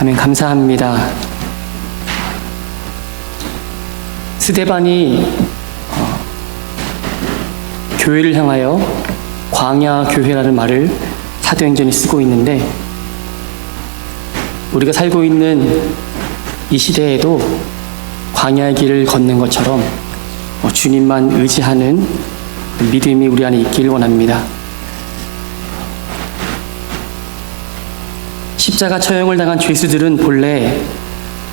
아멘. 감사합니다. 스데반이 교회를 향하여 광야 교회라는 말을 사도행전에 쓰고 있는데, 우리가 살고 있는 이 시대에도 광야의 길을 걷는 것처럼 주님만 의지하는 믿음이 우리 안에 있길 원합니다. 십자가 처형을 당한 죄수들은 본래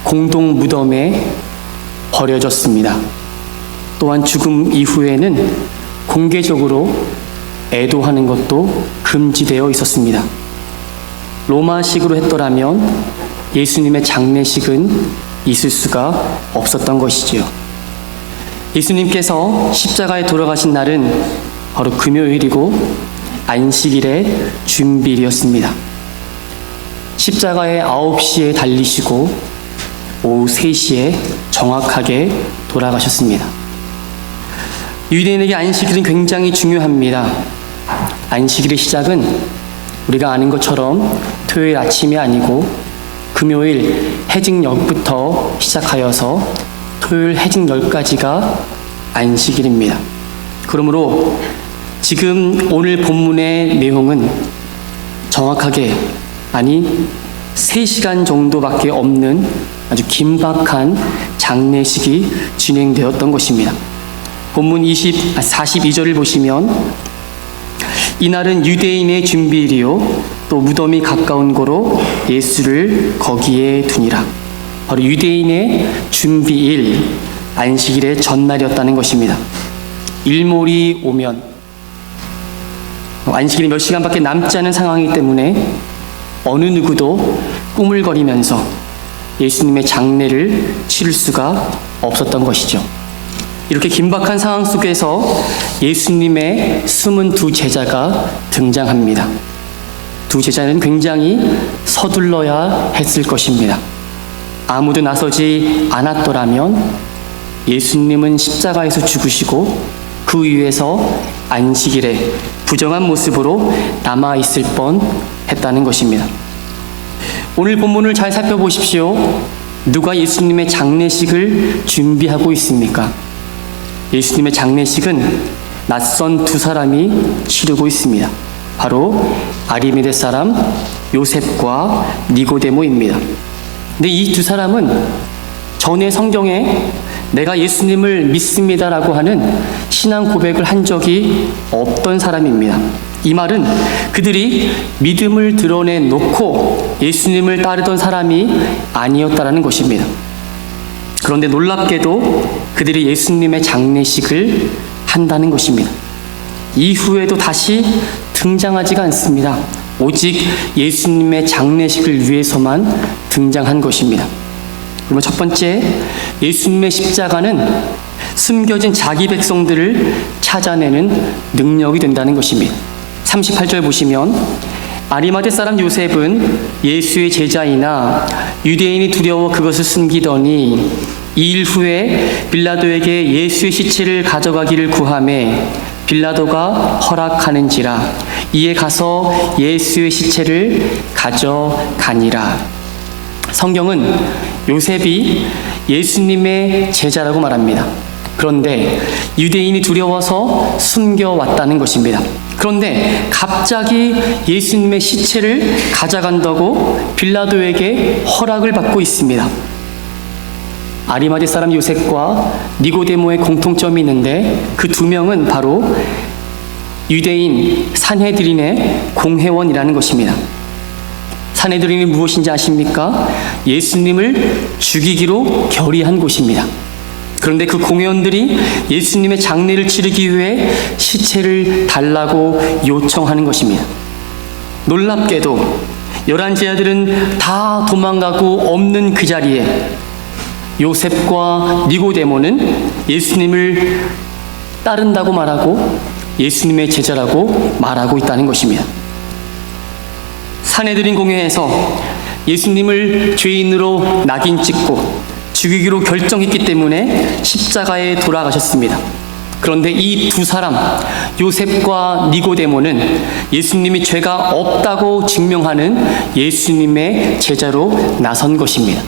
공동 무덤에 버려졌습니다. 또한 죽음 이후에는 공개적으로 애도하는 것도 금지되어 있었습니다. 로마식으로 했더라면 예수님의 장례식은 있을 수가 없었던 것이지요. 예수님께서 십자가에 돌아가신 날은 바로 금요일이고 안식일의 준비일이었습니다. 십자가에 9시에 달리시고 오후 3시에 정확하게 돌아가셨습니다. 유대인에게 안식일은 굉장히 중요합니다. 안식일의 시작은 우리가 아는 것처럼 토요일 아침이 아니고 금요일 해직녘부터 시작하여서 토요일 해직녘까지가 안식일입니다. 그러므로 지금 오늘 본문의 내용은 정확하게 3시간 정도밖에 없는 아주 긴박한 장례식이 진행되었던 것입니다. 본문 42절을 보시면 이날은 유대인의 준비일이요 또 무덤이 가까운 고로 예수를 거기에 두니라. 바로 유대인의 준비일, 안식일의 전날이었다는 것입니다. 일몰이 오면 안식일이 몇 시간밖에 남지 않은 상황이기 때문에 어느 누구도 꾸물거리면서 예수님의 장례를 치를 수가 없었던 것이죠. 이렇게 긴박한 상황 속에서 예수님의 숨은 두 제자가 등장합니다. 두 제자는 굉장히 서둘러야 했을 것입니다. 아무도 나서지 않았더라면 예수님은 십자가에서 죽으시고 그 위에서 안식일에 부정한 모습으로 남아있을 뻔했다는 것입니다. 오늘 본문을 잘 살펴보십시오. 누가 예수님의 장례식을 준비하고 있습니까? 예수님의 장례식은 낯선 두 사람이 치르고 있습니다. 바로 아리마대 사람 요셉과 니고데모입니다. 근데 이 두 사람은 전에 성경에 내가 예수님을 믿습니다라고 하는 신앙 고백을 한 적이 없던 사람입니다. 이 말은 그들이 믿음을 드러내놓고 예수님을 따르던 사람이 아니었다라는 것입니다. 그런데 놀랍게도 그들이 예수님의 장례식을 한다는 것입니다. 이후에도 다시 등장하지가 않습니다. 오직 예수님의 장례식을 위해서만 등장한 것입니다. 그러면 첫 번째, 예수님의 십자가는 숨겨진 자기 백성들을 찾아내는 능력이 된다는 것입니다. 38절 보시면 아리마대 사람 요셉은 예수의 제자이나 유대인이 두려워 그것을 숨기더니 2일 후에 빌라도에게 예수의 시체를 가져가기를 구하매 빌라도가 허락하는지라 이에 가서 예수의 시체를 가져가니라. 성경은 요셉이 예수님의 제자라고 말합니다. 그런데 유대인이 두려워서 숨겨왔다는 것입니다. 그런데 갑자기 예수님의 시체를 가져간다고 빌라도에게 허락을 받고 있습니다. 아리마대 사람 요셉과 니고데모의 공통점이 있는데 그 두 명은 바로 유대인 산헤드린의 공회원이라는 것입니다. 산헤드린이 무엇인지 아십니까? 예수님을 죽이기로 결의한 곳입니다. 그런데 그 공회원들이 예수님의 장례를 치르기 위해 시체를 달라고 요청하는 것입니다. 놀랍게도 11제자들은 다 도망가고 없는 그 자리에 요셉과 니고데모는 예수님을 따른다고 말하고 예수님의 제자라고 말하고 있다는 것입니다. 산헤드린 공회에서 예수님을 죄인으로 낙인 찍고 죽이기로 결정했기 때문에 십자가에 돌아가셨습니다. 그런데 이 두 사람, 요셉과 니고데모는 예수님이 죄가 없다고 증명하는 예수님의 제자로 나선 것입니다.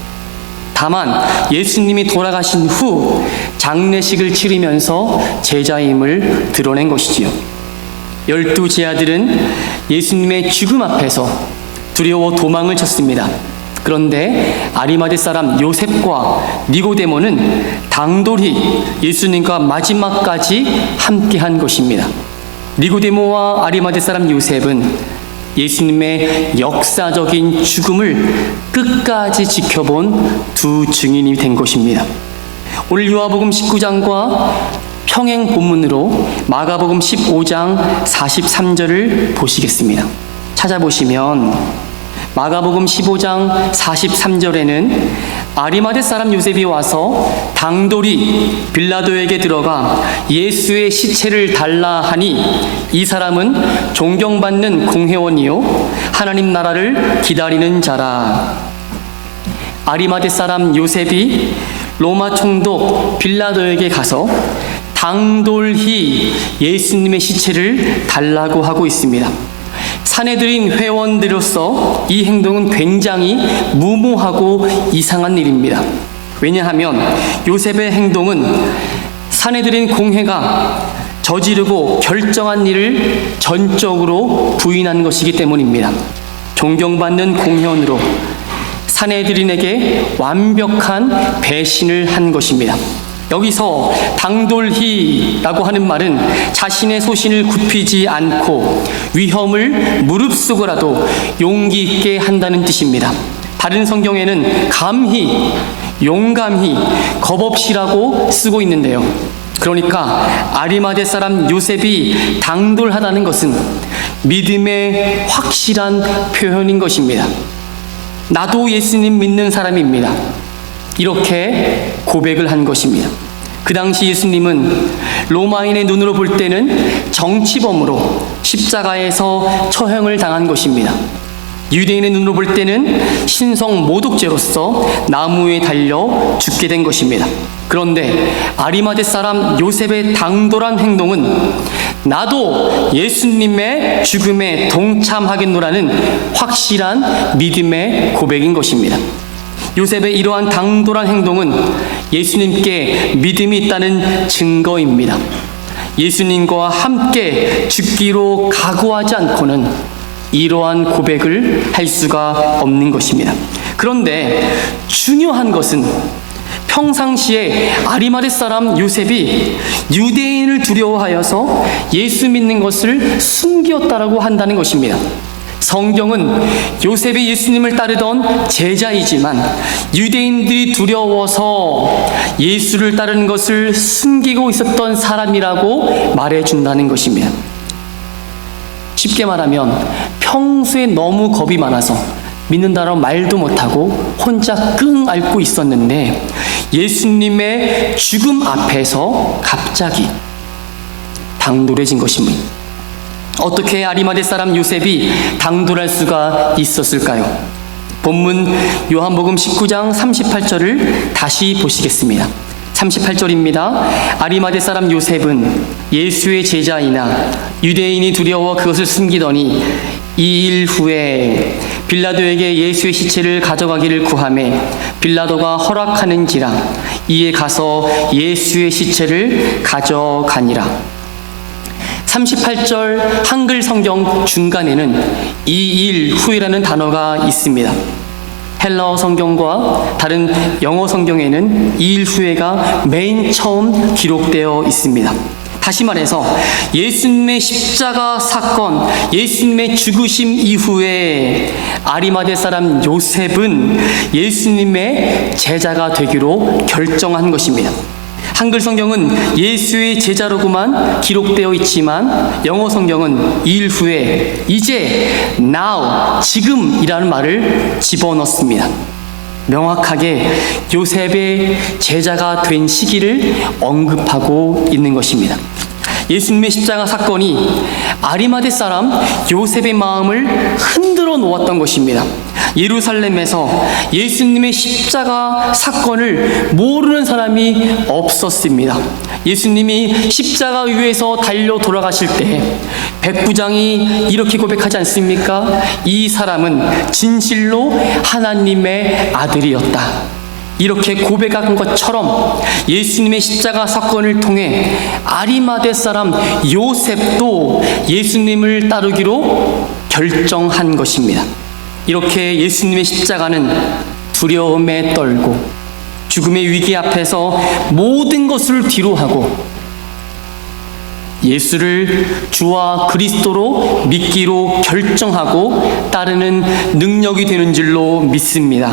다만 예수님이 돌아가신 후 장례식을 치르면서 제자임을 드러낸 것이지요. 12 제자들은 예수님의 죽음 앞에서 두려워 도망을 쳤습니다. 그런데 아리마대 사람 요셉과 니고데모는 당돌히 예수님과 마지막까지 함께한 것입니다. 니고데모와 아리마대 사람 요셉은 예수님의 역사적인 죽음을 끝까지 지켜본 두 증인이 된 것입니다. 오늘 요한복음 19장과 평행 본문으로 마가복음 15장 43절을 보시겠습니다. 찾아보시면 마가복음 15장 43절에는 아리마대 사람 요셉이 와서 당돌이 빌라도에게 들어가 예수의 시체를 달라 하니 이 사람은 존경받는 공회원이요 하나님 나라를 기다리는 자라. 아리마대 사람 요셉이 로마 총독 빌라도에게 가서 당돌히 예수님의 시체를 달라고 하고 있습니다. 사내들인 회원들로서 이 행동은 굉장히 무모하고 이상한 일입니다. 왜냐하면 요셉의 행동은 사내들인 공회가 저지르고 결정한 일을 전적으로 부인한 것이기 때문입니다. 존경받는 공회원으로 사내들인에게 완벽한 배신을 한 것입니다. 여기서 당돌히라고 하는 말은 자신의 소신을 굽히지 않고 위험을 무릅쓰고라도 용기 있게 한다는 뜻입니다. 다른 성경에는 감히, 용감히, 겁없이라고 쓰고 있는데요. 그러니까 아리마대 사람 요셉이 당돌하다는 것은 믿음의 확실한 표현인 것입니다. 나도 예수님 믿는 사람입니다. 이렇게 고백을 한 것입니다. 그 당시 예수님은 로마인의 눈으로 볼 때는 정치범으로 십자가에서 처형을 당한 것입니다. 유대인의 눈으로 볼 때는 신성 모독죄로서 나무에 달려 죽게 된 것입니다. 그런데 아리마대 사람 요셉의 당돌한 행동은 나도 예수님의 죽음에 동참하겠노라는 확실한 믿음의 고백인 것입니다. 요셉의 이러한 당돌한 행동은 예수님께 믿음이 있다는 증거입니다. 예수님과 함께 죽기로 각오하지 않고는 이러한 고백을 할 수가 없는 것입니다. 그런데 중요한 것은 평상시에 아리마대 사람 요셉이 유대인을 두려워하여서 예수 믿는 것을 숨겼다라고 한다는 것입니다. 성경은 요셉이 예수님을 따르던 제자이지만 유대인들이 두려워서 예수를 따르는 것을 숨기고 있었던 사람이라고 말해준다는 것입니다. 쉽게 말하면 평소에 너무 겁이 많아서 믿는다라고 말도 못하고 혼자 끙 앓고 있었는데 예수님의 죽음 앞에서 갑자기 당돌해진 것입니다. 어떻게 아리마대 사람 요셉이 당돌할 수가 있었을까요? 본문 요한복음 19장 38절을 다시 보시겠습니다. 38절입니다. 아리마대 사람 요셉은 예수의 제자이나 유대인이 두려워 그것을 숨기더니 2일 후에 빌라도에게 예수의 시체를 가져가기를 구하매 빌라도가 허락하는지라 이에 가서 예수의 시체를 가져가니라. 38절 한글 성경 중간에는 2일 후이라는 단어가 있습니다. 헬라어 성경과 다른 영어 성경에는 2일 후에가 맨 처음 기록되어 있습니다. 다시 말해서 예수님의 십자가 사건, 예수님의 죽으심 이후에 아리마대 사람 요셉은 예수님의 제자가 되기로 결정한 것입니다. 한글 성경은 예수의 제자로구만 기록되어 있지만 영어 성경은 2일 후에 이제 now 지금이라는 말을 집어넣습니다. 명확하게 요셉의 제자가 된 시기를 언급하고 있는 것입니다. 예수님의 십자가 사건이 아리마대 사람 요셉의 마음을 흔들어 놓았던 것입니다. 예루살렘에서 예수님의 십자가 사건을 모르는 사람이 없었습니다. 예수님이 십자가 위에서 달려 돌아가실 때 백부장이 이렇게 고백하지 않습니까? 이 사람은 진실로 하나님의 아들이었다. 이렇게 고백한 것처럼 예수님의 십자가 사건을 통해 아리마대 사람 요셉도 예수님을 따르기로 결정한 것입니다. 이렇게 예수님의 십자가는 두려움에 떨고 죽음의 위기 앞에서 모든 것을 뒤로하고 예수를 주와 그리스도로 믿기로 결정하고 따르는 능력이 되는 줄로 믿습니다.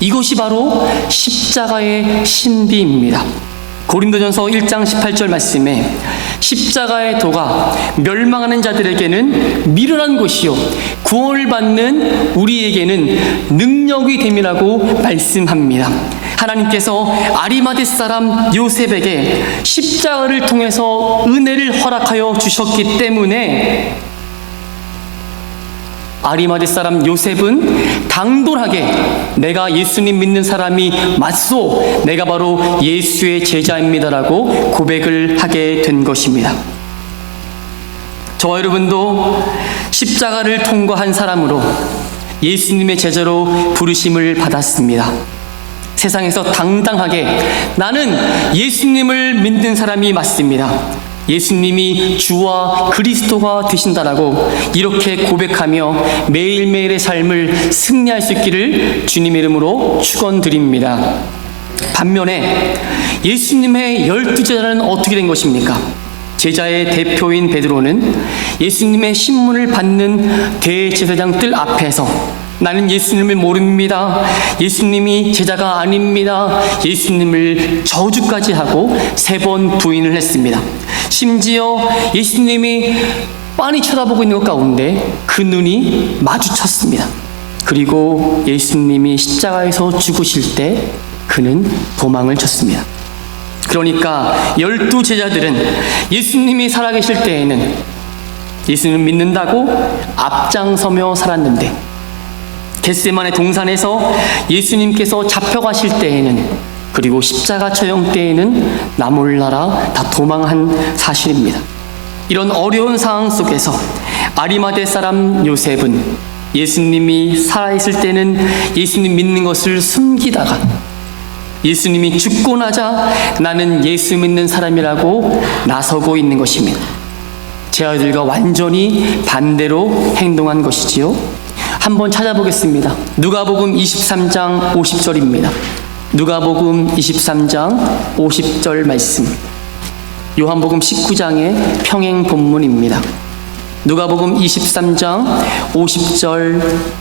이것이 바로 십자가의 신비입니다. 고린도전서 1장 18절 말씀에 십자가의 도가 멸망하는 자들에게는 미련한 것이요 구원을 받는 우리에게는 능력이 됨이라고 말씀합니다. 하나님께서 아리마대 사람 요셉에게 십자가를 통해서 은혜를 허락하여 주셨기 때문에 아리마대 사람 요셉은 당돌하게 내가 예수님 믿는 사람이 맞소, 내가 바로 예수의 제자입니다라고 고백을 하게 된 것입니다. 저와 여러분도 십자가를 통과한 사람으로 예수님의 제자로 부르심을 받았습니다. 세상에서 당당하게 나는 예수님을 믿는 사람이 맞습니다. 예수님이 주와 그리스도가 되신다라고 이렇게 고백하며 매일매일의 삶을 승리할 수 있기를 주님의 이름으로 축원드립니다. 반면에 예수님의 12제자는 어떻게 된 것입니까? 제자의 대표인 베드로는 예수님의 신문을 받는 대제사장들 앞에서 나는 예수님을 모릅니다. 예수님이 제자가 아닙니다. 예수님을 저주까지 하고 3번 부인을 했습니다. 심지어 예수님이 빤히 쳐다보고 있는 것 가운데 그 눈이 마주쳤습니다. 그리고 예수님이 십자가에서 죽으실 때 그는 도망을 쳤습니다. 그러니까 12제자들은 예수님이 살아계실 때에는 예수님을 믿는다고 앞장서며 살았는데 겟세마네 동산에서 예수님께서 잡혀가실 때에는 그리고 십자가 처형 때에는 나 몰라라 다 도망한 사실입니다. 이런 어려운 상황 속에서 아리마대 사람 요셉은 예수님이 살아있을 때는 예수님 믿는 것을 숨기다가 예수님이 죽고 나자 나는 예수 믿는 사람이라고 나서고 있는 것입니다. 제 아들과 완전히 반대로 행동한 것이지요. 한번 찾아보겠습니다. 누가복음 23장 50절입니다. 누가복음 23장 50절 말씀. 요한복음 19장의 평행 본문입니다. 누가복음 23장 50절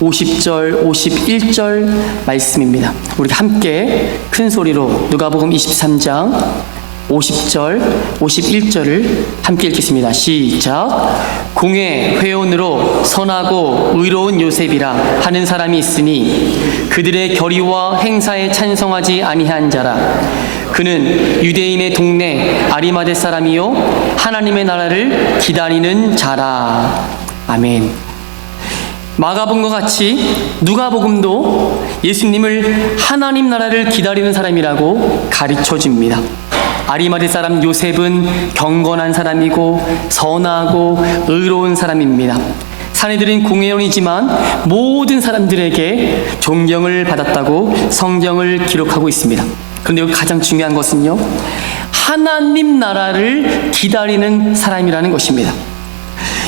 (50절) (51절) 말씀입니다. 우리 함께 큰 소리로 누가복음 23장 50절, 51절을 함께 읽겠습니다. 시작. 공회 회원으로 선하고 의로운 요셉이라 하는 사람이 있으니 그들의 결의와 행사에 찬성하지 아니한 자라. 그는 유대인의 동네 아리마대 사람이요 하나님의 나라를 기다리는 자라. 아멘. 마가복음과 같이 누가복음도 예수님을 하나님 나라를 기다리는 사람이라고 가르쳐줍니다. 아리마대 사람 요셉은 경건한 사람이고 선하고 의로운 사람입니다. 사내들인 공회원이지만 모든 사람들에게 존경을 받았다고 성경을 기록하고 있습니다. 그런데 여기 가장 중요한 것은요, 하나님 나라를 기다리는 사람이라는 것입니다.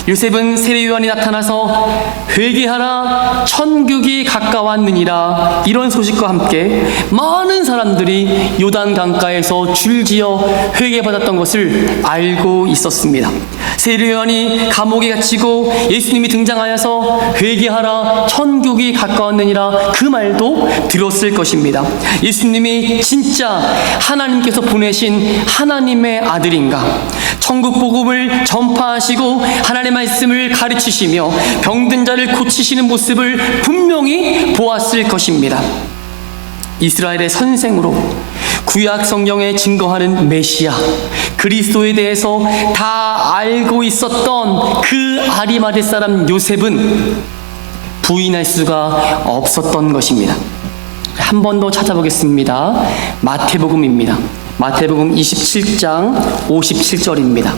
요셉은 세례요한이 나타나서 회개하라 천국이 가까웠느니라 이런 소식과 함께 많은 사람들이 요단 강가에서 줄지어 회개받았던 것을 알고 있었습니다. 세례요한이 감옥에 갇히고 예수님이 등장하여서 회개하라 천국이 가까웠느니라 그 말도 들었을 것입니다. 예수님이 진짜 하나님께서 보내신 하나님의 아들인가, 천국 복음을 전파하시고 하나님 하나님의 말씀을 가르치시며 병든 자를 고치시는 모습을 분명히 보았을 것입니다. 이스라엘의 선생으로 구약 성경에 증거하는 메시아 그리스도에 대해서 다 알고 있었던 그 아리마대 사람 요셉은 부인할 수가 없었던 것입니다. 한 번 더 찾아보겠습니다. 마태복음입니다. 마태복음 27장 57절입니다.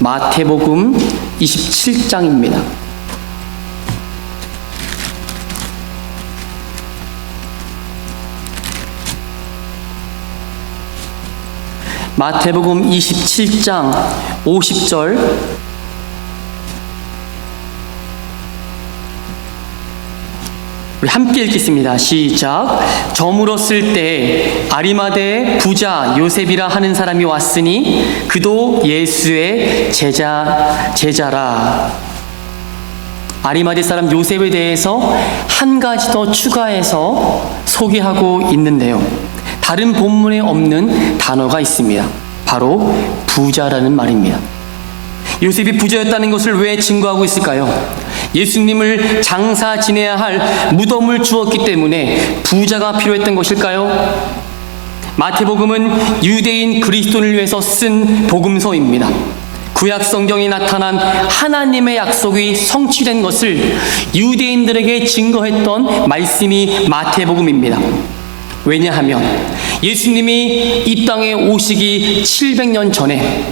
마태복음 27장입니다. 마태복음 27장 50절 우리 함께 읽겠습니다. 시작. 저물었을 때 아리마대 부자 요셉이라 하는 사람이 왔으니 그도 예수의 제자라. 아리마대 사람 요셉에 대해서 한 가지 더 추가해서 소개하고 있는데요. 다른 본문에 없는 단어가 있습니다. 바로 부자라는 말입니다. 요셉이 부자였다는 것을 왜 증거하고 있을까요? 예수님을 장사 지내야 할 무덤을 주었기 때문에 부자가 필요했던 것일까요? 마태복음은 유대인 그리스도인을 위해서 쓴 복음서입니다. 구약 성경에 나타난 하나님의 약속이 성취된 것을 유대인들에게 증거했던 말씀이 마태복음입니다. 왜냐하면 예수님이 이 땅에 오시기 700년 전에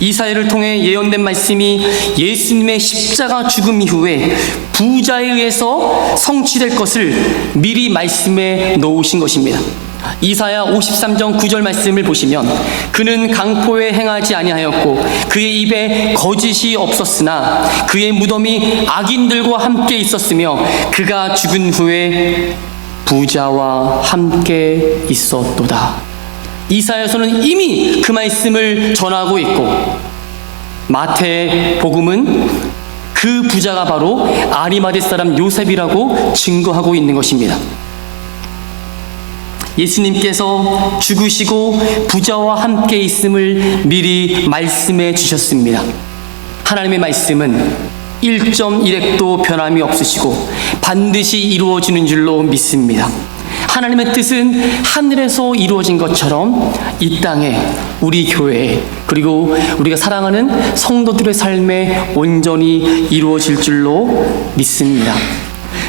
이사야를 통해 예언된 말씀이 예수님의 십자가 죽음 이후에 부자에 의해서 성취될 것을 미리 말씀해 놓으신 것입니다. 이사야 53장 9절 말씀을 보시면 그는 강포에 행하지 아니하였고 그의 입에 거짓이 없었으나 그의 무덤이 악인들과 함께 있었으며 그가 죽은 후에 부자와 함께 있었도다. 이사야서는 이미 그 말씀을 전하고 있고 마태복음은 그 부자가 바로 아리마대 사람 요셉이라고 증거하고 있는 것입니다. 예수님께서 죽으시고 부자와 함께 있음을 미리 말씀해 주셨습니다. 하나님의 말씀은 1.1핵도 변함이 없으시고 반드시 이루어지는 줄로 믿습니다. 하나님의 뜻은 하늘에서 이루어진 것처럼 이 땅에 우리 교회에 그리고 우리가 사랑하는 성도들의 삶에 온전히 이루어질 줄로 믿습니다.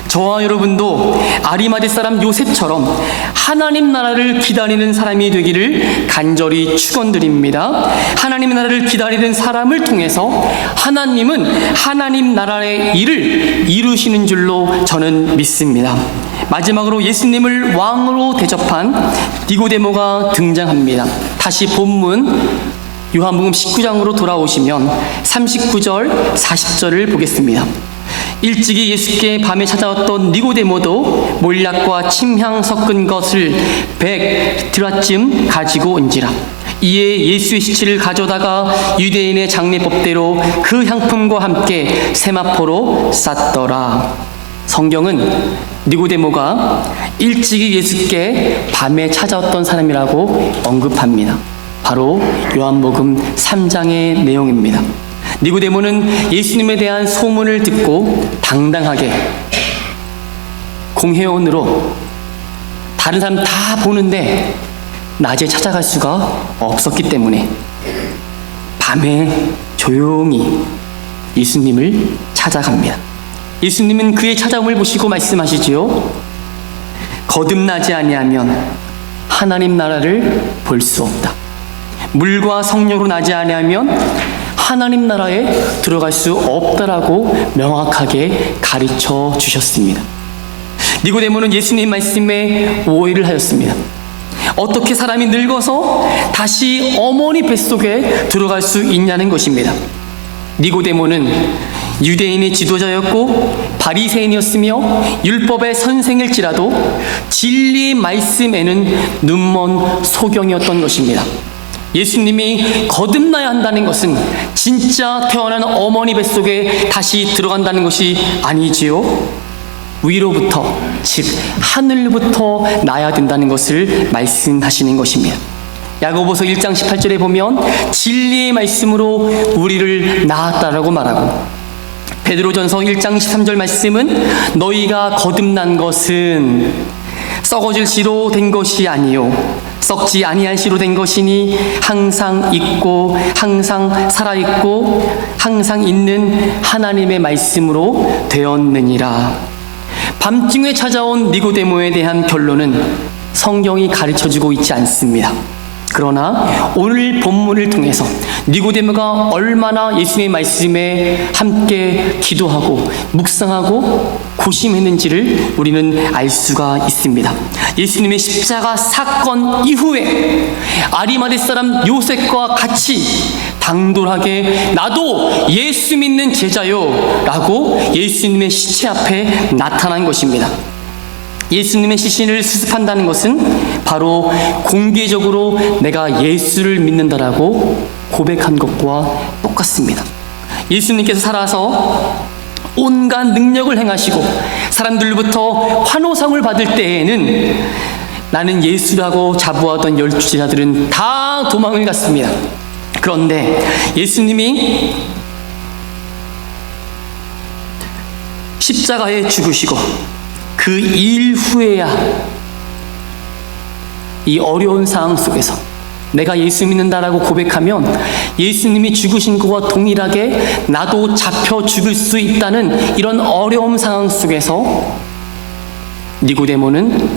저와 여러분도 아리마대 사람 요셉처럼 하나님 나라를 기다리는 사람이 되기를 간절히 축원드립니다. 하나님 나라를 기다리는 사람을 통해서 하나님은 하나님 나라의 일을 이루시는 줄로 저는 믿습니다. 마지막으로 예수님을 왕으로 대접한 니고데모가 등장합니다. 다시 본문 요한복음 19장으로 돌아오시면 39절 40절을 보겠습니다. 일찍이 예수께 밤에 찾아왔던 니고데모도 몰약과 침향 섞은 것을 100드라쯤 가지고 온지라. 이에 예수의 시체를 가져다가 유대인의 장례법대로 그 향품과 함께 세마포로 쌌더라. 성경은 니고데모가 일찍이 예수께 밤에 찾아왔던 사람이라고 언급합니다. 바로 요한복음 3장의 내용입니다. 니고데모는 예수님에 대한 소문을 듣고 당당하게 공회원으로 다른 사람 다 보는데 낮에 찾아갈 수가 없었기 때문에 밤에 조용히 예수님을 찾아갑니다. 예수님은 그의 찾아옴을 보시고 말씀하시지요. 거듭나지 아니하면 하나님 나라를 볼 수 없다. 물과 성령으로 나지 아니하면 하나님 나라에 들어갈 수 없다라고 명확하게 가르쳐 주셨습니다. 니고데모는 예수님 말씀에 오해를 하였습니다. 어떻게 사람이 늙어서 다시 어머니 뱃속에 들어갈 수 있냐는 것입니다. 니고데모는 유대인의 지도자였고 바리새인이었으며 율법의 선생일지라도 진리의 말씀에는 눈먼 소경이었던 것입니다. 예수님이 거듭나야 한다는 것은 진짜 태어난 어머니 뱃속에 다시 들어간다는 것이 아니지요. 위로부터, 즉 하늘부터 나야 된다는 것을 말씀하시는 것입니다. 야고보서 1장 18절에 보면 진리의 말씀으로 우리를 낳았다라고 말하고, 베드로전서 1장 13절 말씀은 너희가 거듭난 것은 썩어질 씨로 된 것이 아니요 썩지 아니할 씨로 된 것이니 항상 있고 항상 살아있고 항상 있는 하나님의 말씀으로 되었느니라. 밤중에 찾아온 니고데모에 대한 결론은 성경이 가르쳐주고 있지 않습니다. 그러나 오늘 본문을 통해서 니고데모가 얼마나 예수님의 말씀에 함께 기도하고 묵상하고 고심했는지를 우리는 알 수가 있습니다. 예수님의 십자가 사건 이후에 아리마대 사람 요셉과 같이 당돌하게 나도 예수 믿는 제자요 라고 예수님의 시체 앞에 나타난 것입니다. 예수님의 시신을 수습한다는 것은 바로 공개적으로 내가 예수를 믿는다라고 고백한 것과 똑같습니다. 예수님께서 살아서 온갖 능력을 행하시고 사람들로부터 환호성을 받을 때에는 나는 예수라고 자부하던 12제자들은 다 도망을 갔습니다. 그런데 예수님이 십자가에 죽으시고 그 일 후에야 이 어려운 상황 속에서 내가 예수 믿는다라고 고백하면 예수님이 죽으신 것과 동일하게 나도 잡혀 죽을 수 있다는 이런 어려운 상황 속에서 니고데모는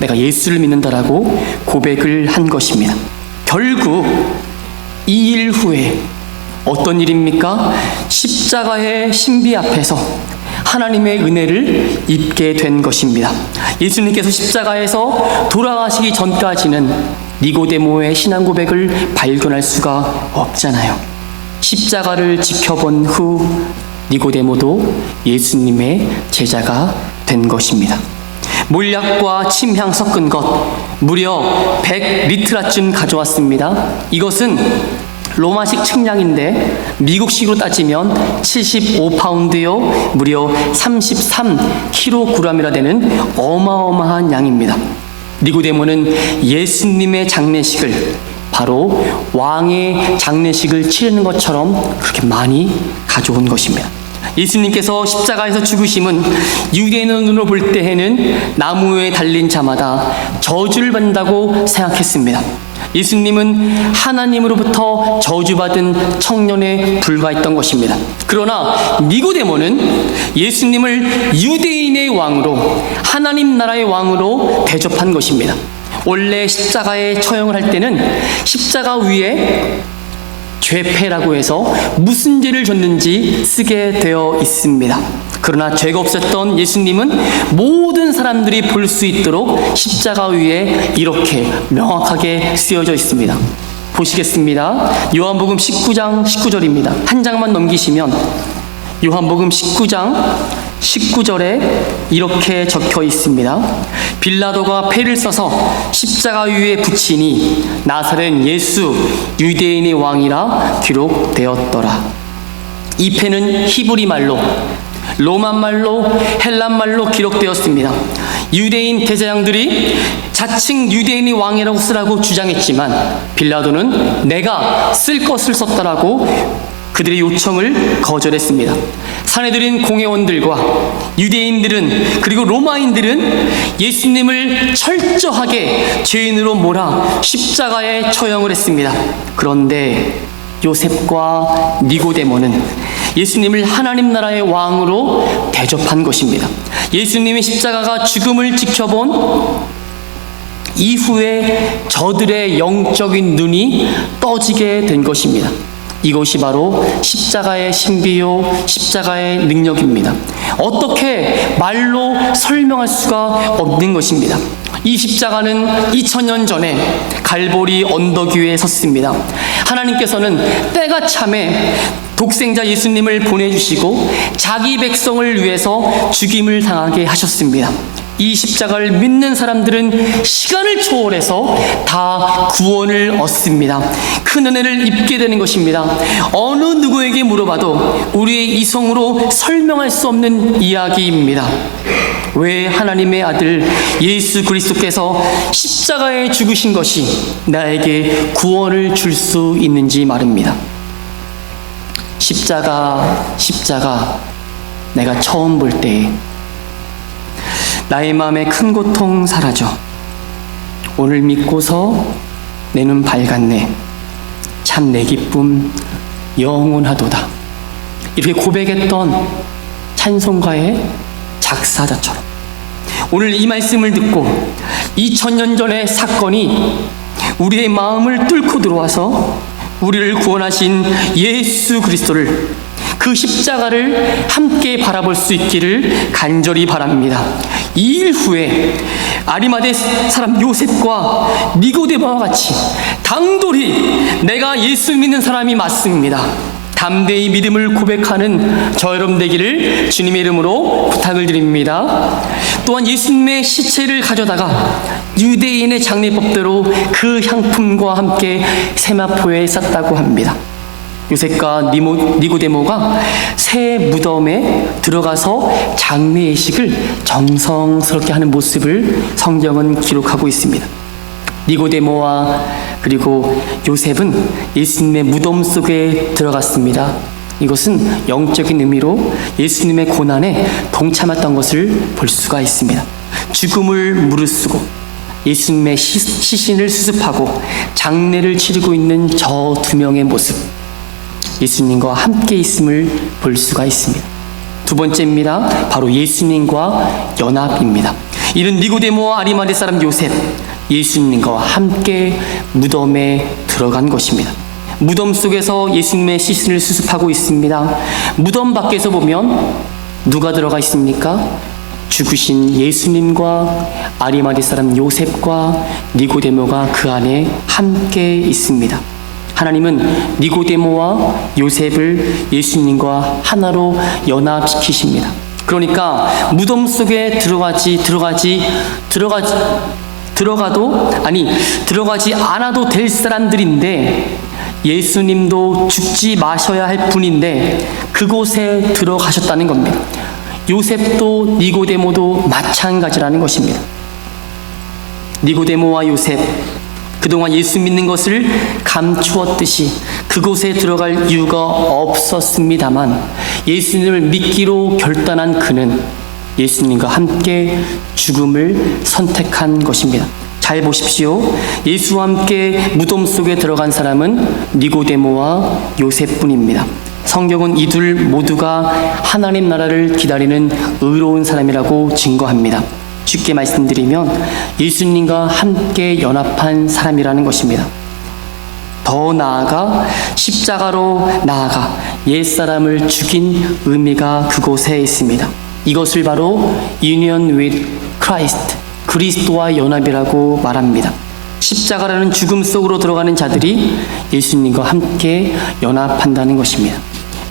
내가 예수를 믿는다라고 고백을 한 것입니다. 결국 이 일 후에 어떤 일입니까? 십자가의 신비 앞에서 하나님의 은혜를 입게 된 것입니다. 예수님께서 십자가에서 돌아가시기 전까지는 니고데모의 신앙 고백을 발견할 수가 없잖아요. 십자가를 지켜본 후 니고데모도 예수님의 제자가 된 것입니다. 몰약과 침향 섞은 것 무려 100리트라쯤 가져왔습니다. 이것은 로마식 측량인데 미국식으로 따지면 75파운드요 무려 33kg이라 되는 어마어마한 양입니다. 니고데모는 예수님의 장례식을 바로 왕의 장례식을 치르는 것처럼 그렇게 많이 가져온 것입니다. 예수님께서 십자가에서 죽으심은 유대인의 눈으로 볼 때에는 나무에 달린 자마다 저주를 받는다고 생각했습니다. 예수님은 하나님으로부터 저주받은 청년에 불과했던 것입니다. 그러나 니고데모는 예수님을 유대인의 왕으로, 하나님 나라의 왕으로 대접한 것입니다. 원래 십자가에 처형을 할 때는 십자가 위에 죄패라고 해서 무슨 죄를 졌는지 쓰게 되어 있습니다. 그러나 죄가 없었던 예수님은 모든 사람들이 볼 수 있도록 십자가 위에 이렇게 명확하게 쓰여져 있습니다. 보시겠습니다. 요한복음 19장 19절입니다. 한 장만 넘기시면 요한복음 19장 19절에 이렇게 적혀 있습니다. 빌라도가 패를 써서 십자가 위에 붙이니 나사렛 예수 유대인의 왕이라 기록되었더라. 이 패는 히브리 말로, 로마 말로, 헬란 말로 기록되었습니다. 유대인 대제장들이 자칭 유대인의 왕이라고 쓰라고 주장했지만 빌라도는 내가 쓸 것을 썼다라고 그들의 요청을 거절했습니다. 사내들인 공회원들과 유대인들은 그리고 로마인들은 예수님을 철저하게 죄인으로 몰아 십자가에 처형을 했습니다. 그런데 요셉과 니고데모는 예수님을 하나님 나라의 왕으로 대접한 것입니다. 예수님의 십자가가 죽음을 지켜본 이후에 저들의 영적인 눈이 떠지게 된 것입니다. 이것이 바로 십자가의 신비요 십자가의 능력입니다. 어떻게 말로 설명할 수가 없는 것입니다. 이 십자가는 2000년 전에 갈보리 언덕 위에 섰습니다. 하나님께서는 때가 참에 독생자 예수님을 보내주시고 자기 백성을 위해서 죽임을 당하게 하셨습니다. 이 십자가를 믿는 사람들은 시간을 초월해서 다 구원을 얻습니다. 큰 은혜를 입게 되는 것입니다. 어느 누구에게 물어봐도 우리의 이성으로 설명할 수 없는 이야기입니다. 왜 하나님의 아들 예수 그리스도께서 십자가에 죽으신 것이 나에게 구원을 줄 수 있는지 말입니다. 십자가 내가 처음 볼 때 나의 마음에 큰 고통 사라져. 오늘 믿고서 내 눈 밝았네. 참 내 기쁨 영원하도다. 이렇게 고백했던 찬송가의 작사자처럼 오늘 이 말씀을 듣고 2000년 전의 사건이 우리의 마음을 뚫고 들어와서 우리를 구원하신 예수 그리스도를, 그 십자가를 함께 바라볼 수 있기를 간절히 바랍니다. 2일 후에 아리마대 사람 요셉과 니고데모와 같이 당돌이 내가 예수 믿는 사람이 맞습니다. 담대히 믿음을 고백하는 저 여러분 되기를 주님의 이름으로 부탁을 드립니다. 또한 예수님의 시체를 가져다가 유대인의 장례법대로 그 향품과 함께 세마포에 쌌다고 합니다. 요셉과 니고데모가 새 무덤에 들어가서 장례 예식을 정성스럽게 하는 모습을 성경은 기록하고 있습니다. 니고데모와 그리고 요셉은 예수님의 무덤 속에 들어갔습니다. 이것은 영적인 의미로 예수님의 고난에 동참했던 것을 볼 수가 있습니다. 죽음을 무릅쓰고 예수님의 시신을 수습하고 장례를 치르고 있는 저 두 명의 모습, 예수님과 함께 있음을 볼 수가 있습니다. 두 번째입니다. 바로 예수님과 연합입니다. 이는 니고데모와 아리마대 사람 요셉, 예수님과 함께 무덤에 들어간 것입니다. 무덤 속에서 예수님의 시신을 수습하고 있습니다. 무덤 밖에서 보면 누가 들어가 있습니까? 죽으신 예수님과 아리마대 사람 요셉과 니고데모가 그 안에 함께 있습니다. 하나님은 니고데모와 요셉을 예수님과 하나로 연합시키십니다. 그러니까 무덤 속에 들어가지 않아도 될 사람들인데, 예수님도 죽지 마셔야 할 분인데 그곳에 들어가셨다는 겁니다. 요셉도 니고데모도 마찬가지라는 것입니다. 니고데모와 요셉, 그동안 예수 믿는 것을 감추었듯이 그곳에 들어갈 이유가 없었습니다만, 예수님을 믿기로 결단한 그는 예수님과 함께 죽음을 선택한 것입니다. 잘 보십시오. 예수와 함께 무덤 속에 들어간 사람은 니고데모와 요셉뿐입니다. 성경은 이들 모두가 하나님 나라를 기다리는 의로운 사람이라고 증거합니다. 쉽게 말씀드리면 예수님과 함께 연합한 사람이라는 것입니다. 더 나아가 십자가로 나아가 옛사람을 죽인 의미가 그곳에 있습니다. 이것을 바로 Union with Christ, 그리스도와 연합이라고 말합니다. 십자가라는 죽음 속으로 들어가는 자들이 예수님과 함께 연합한다는 것입니다.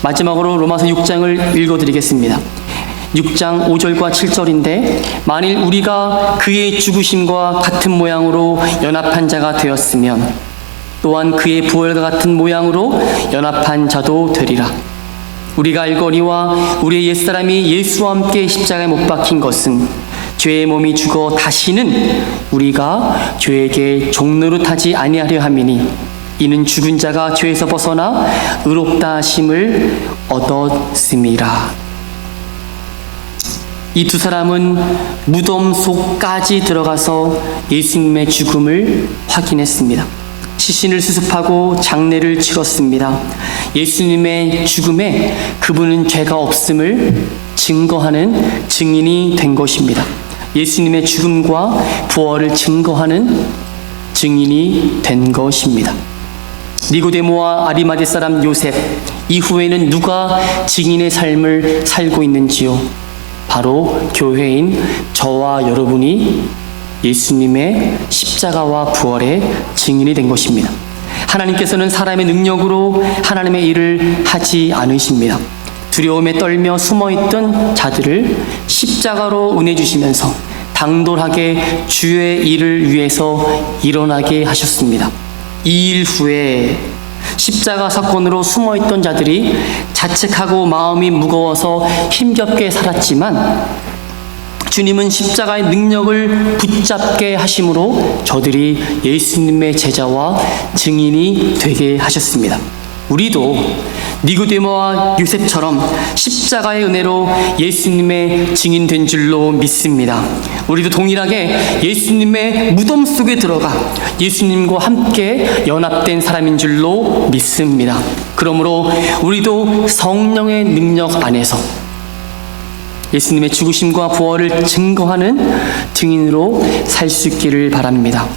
마지막으로 로마서 6장을 읽어드리겠습니다. 6장 5절과 7절인데, 만일 우리가 그의 죽으심과 같은 모양으로 연합한 자가 되었으면 또한 그의 부활과 같은 모양으로 연합한 자도 되리라. 우리가 알거니와 우리의 옛사람이 예수와 함께 십자가에 못 박힌 것은 죄의 몸이 죽어 다시는 우리가 죄에게 종노릇하지 아니하려 함이니, 이는 죽은 자가 죄에서 벗어나 의롭다 하심을 얻었음이라. 이 두 사람은 무덤 속까지 들어가서 예수님의 죽음을 확인했습니다. 시신을 수습하고 장례를 치렀습니다. 예수님의 죽음에 그분은 죄가 없음을 증거하는 증인이 된 것입니다. 예수님의 죽음과 부활을 증거하는 증인이 된 것입니다. 니고데모와 아리마대 사람 요셉, 이후에는 누가 증인의 삶을 살고 있는지요? 바로 교회인 저와 여러분이 예수님의 십자가와 부활의 증인이 된 것입니다. 하나님께서는 사람의 능력으로 하나님의 일을 하지 않으십니다. 두려움에 떨며 숨어있던 자들을 십자가로 은혜 주시면서 당돌하게 주의 일을 위해서 일어나게 하셨습니다. 이 일 후에 십자가 사건으로 숨어있던 자들이 자책하고 마음이 무거워서 힘겹게 살았지만 주님은 십자가의 능력을 붙잡게 하심으로 저들이 예수님의 제자와 증인이 되게 하셨습니다. 우리도 니고데모와 요셉처럼 십자가의 은혜로 예수님의 증인 된 줄로 믿습니다. 우리도 동일하게 예수님의 무덤 속에 들어가 예수님과 함께 연합된 사람인 줄로 믿습니다. 그러므로 우리도 성령의 능력 안에서 예수님의 죽으심과 부활을 증거하는 증인으로 살 수 있기를 바랍니다.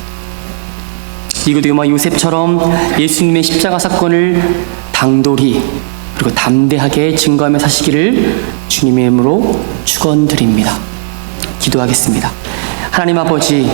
니고데모와 요셉처럼 예수님의 십자가 사건을 당돌히 그리고 담대하게 증거하며 사시기를 주님의 이름으로 축원드립니다. 기도하겠습니다. 하나님 아버지,